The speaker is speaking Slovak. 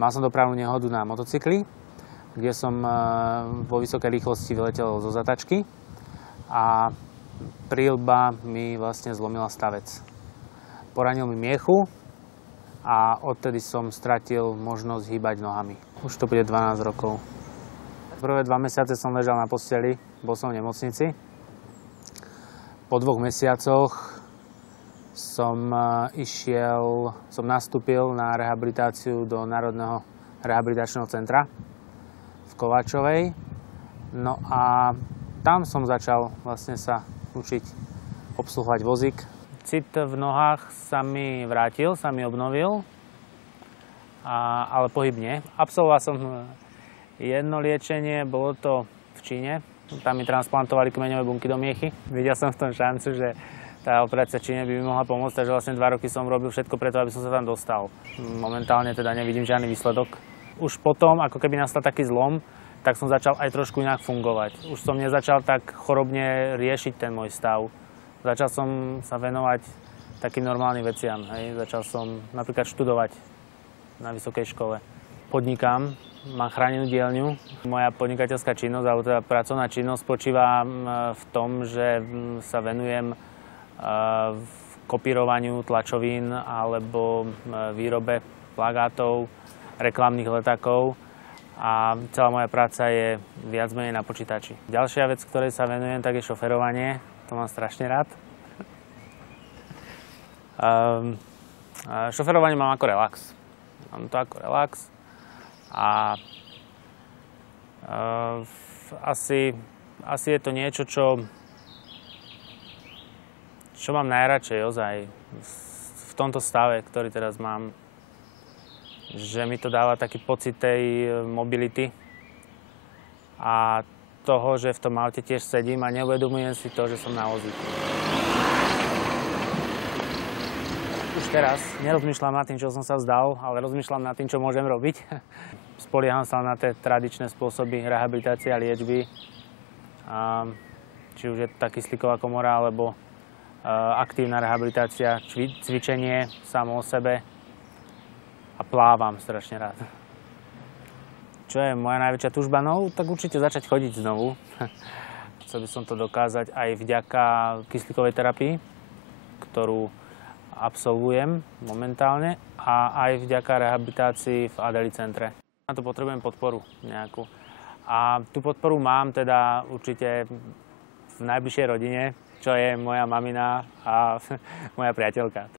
Mal som dopravnú nehodu na motocykli, kde som vo vysokej rýchlosti vyletel zo zatačky a príľba mi vlastne zlomila stavec. Poranil mi miechu a odtedy som stratil možnosť hýbať nohami. Už to bude 12 rokov. Prvé 2 mesiace som ležal na posteli, bol som v nemocnici. Po 2 mesiacoch som nastúpil na rehabilitáciu do Národného rehabilitačného centra v Kováčovej. No a tam som začal vlastne sa učiť obsluhovať vozík. Cit v nohách sa mi vrátil, sa mi obnovil, ale pohyb nie. Absolvoval som jedno liečenie, bolo to v Číne. Tam mi transplantovali kmeňové bunky do miechy. Videl som v tom šancu, že tá operácia v Číne by mi mohla pomôcť, takže vlastne 2 roky som robil všetko preto, aby som sa tam dostal. Momentálne teda nevidím žiadny výsledok. Už potom, ako keby nastal taký zlom, tak som začal aj trošku inak fungovať. Už som nezačal tak chorobne riešiť ten môj stav. Začal som sa venovať takým normálnym veciam. Hej. Začal som napríklad študovať na vysokej škole. Podnikám, mám chránenú dielňu. Moja podnikateľská činnosť, alebo teda pracovná činnosť spočíva v tom, že sa venujem kopírovaniu tlačovín alebo výrobe plagátov, reklamných letákov a celá moja práca je viac menej na počítači. Ďalšia vec, ktorej sa venujem, tak je šoferovanie. To mám strašne rád. Šoferovanie mám ako relax. Mám to ako relax a asi je to niečo, čo mám najradšej ozaj v tomto stave, ktorý teraz mám. Že mi to dáva taký pocit tej mobility a toho, že v tom aute tiež sedím a neuvedomujem si to, že som na vozíku. Už teraz nerozmýšľam nad tým, čo som sa vzdal, ale rozmýšľam nad tým, čo môžem robiť. Spolieham sa na tie tradičné spôsoby rehabilitácie a liečby. Či už je to tá kyslíková komora, alebo aktívna rehabilitácia, cvičenie samo o sebe. A plávam strašne rád. Čo je moja najväčšia túžba? No, tak určite začať chodiť znovu. Chcel by som to dokázať aj vďaka kyslíkovej terapii, ktorú absolvujem momentálne, a aj vďaka rehabilitácii v Adeli centre. Na to potrebujem podporu nejakú. A tú podporu mám teda určite v najbližšej rodine, čo je moja mamina a moja priateľka.